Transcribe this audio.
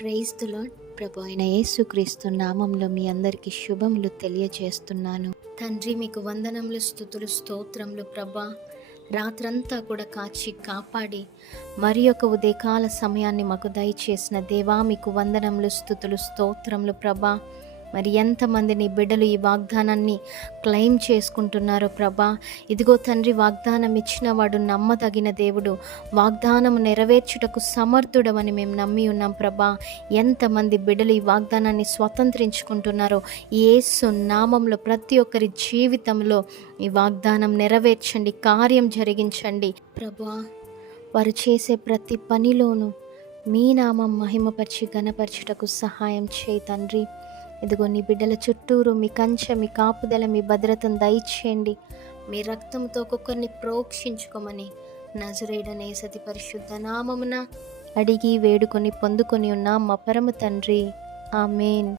Praise the lord. ప్రభు అయిన యేసుక్రీస్తు నామంలో మీ అందరికీ శుభములు తెలియజేస్తున్నాను. తండ్రి, మీకు వందనములు, స్తుతులు, స్తోత్రములు ప్రభా. రాత్రంతా కూడా కాచి కాపాడి మరి ఒక ఉదయకాల సమయాన్ని మాకు దయచేసిన దేవా, మీకు వందనములు, స్తుతులు, స్తోత్రములు ప్రభా. మరి ఎంతమంది నీ బిడ్డలు ఈ వాగ్దానాన్ని క్లెయిమ్ చేసుకుంటున్నారో ప్రభా. ఇదిగో తండ్రి, వాగ్దానం ఇచ్చిన వాడు నమ్మదగిన దేవుడు, వాగ్దానము నెరవేర్చుటకు సమర్థుడవని మేము నమ్మి ఉన్నాం ప్రభా. ఎంతమంది బిడ్డలు ఈ వాగ్దానాన్ని స్వతంత్రించుకుంటున్నారో యేసు నామంలో ప్రతి ఒక్కరి జీవితంలో ఈ వాగ్దానం నెరవేర్చండి, కార్యం జరిగించండి ప్రభా. వారు చేసే ప్రతి పనిలోనూ మీ నామం మహిమపరిచి ఘనపరచుటకు సహాయం చేయి తండ్రి. ఇదిగో నీ బిడ్డల చుట్టూరు మీ కంచె, మీ కాపుదల, మీ భద్రతను దయచేయండి. మీ రక్తంతో ఒక్కొక్కరిని ప్రోక్షించుకోమని నజరేయుడైన యేసతి పరిశుద్ధ నామమున అడిగి వేడుకొని పొందుకొని ఉన్నాం మా పరమ తండ్రి. ఆమేన్.